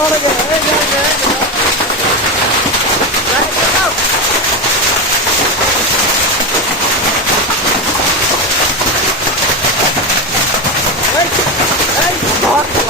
lot again. Hey, hey, hey, hey. Right, go. Wait, hey, fuck.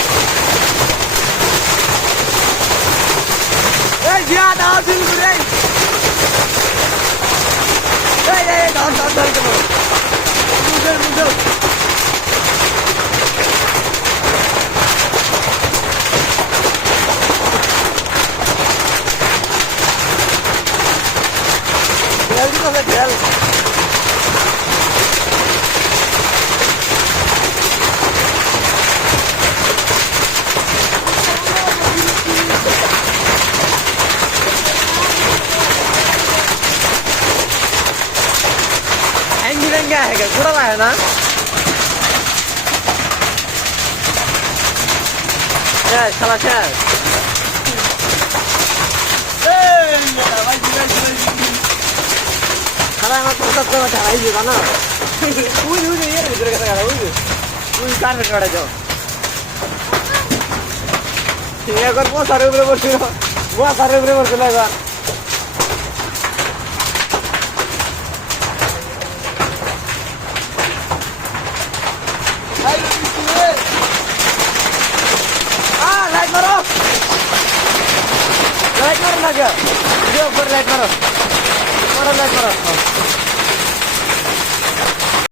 Ya daha dün buraya. Hey hey hey daha daha daha daha. Budur budur. Geldi kasa geldi. क्या है क्या थोड़ा है ना শেষ খেলা শেষ খেলা আমার প্রস্তাব করে ছাড়াই দিবা না উই উই এর ভিতরে গেছে খেলা উই উই কার কাটা যাও এখন মশার উপরে বসছিল মশার উপরে বসছিল এবার Yo, bir lek marof. Marof lek marof.